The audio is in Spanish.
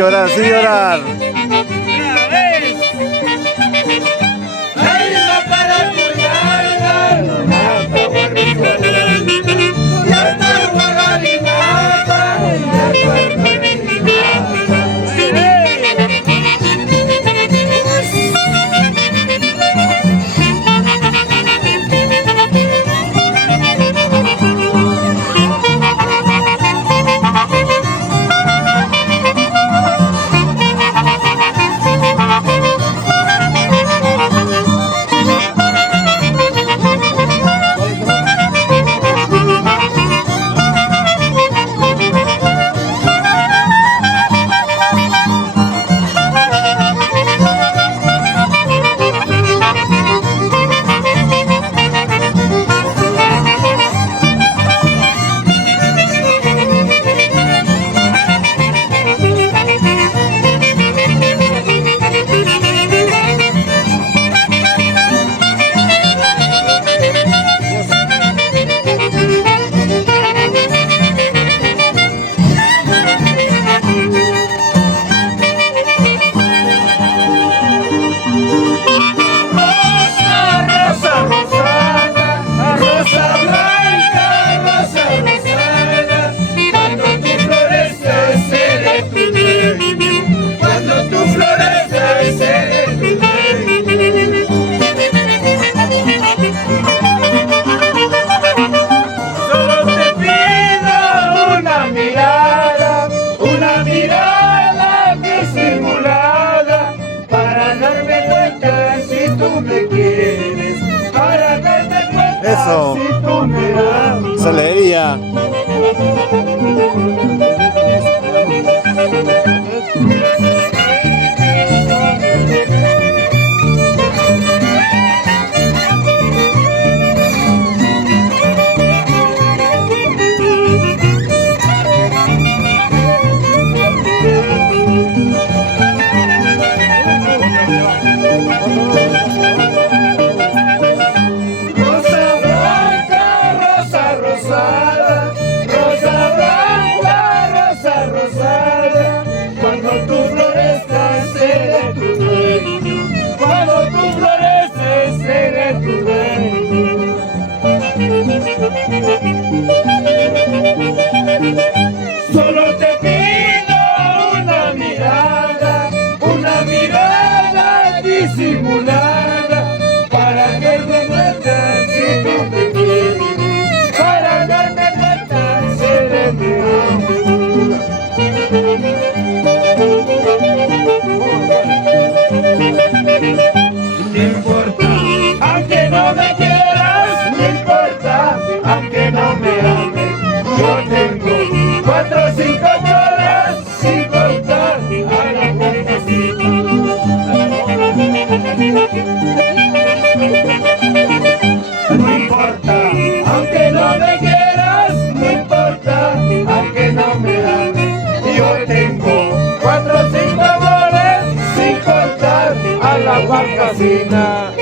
llorar, sin llorar. Eso, solería. Solo te pido una mirada disimulada, para que me cuentes si tú me quieres, para que me cuentes si eres no importa, aunque no me quieras, no importa, aunque no me ames, yo tengo 4 o 5 horas sin contar a la cuentecita. No importa, aunque no me quieras, no importa, aunque no me ames, yo tengo 4 o 5 horas sin contar a la barcacina.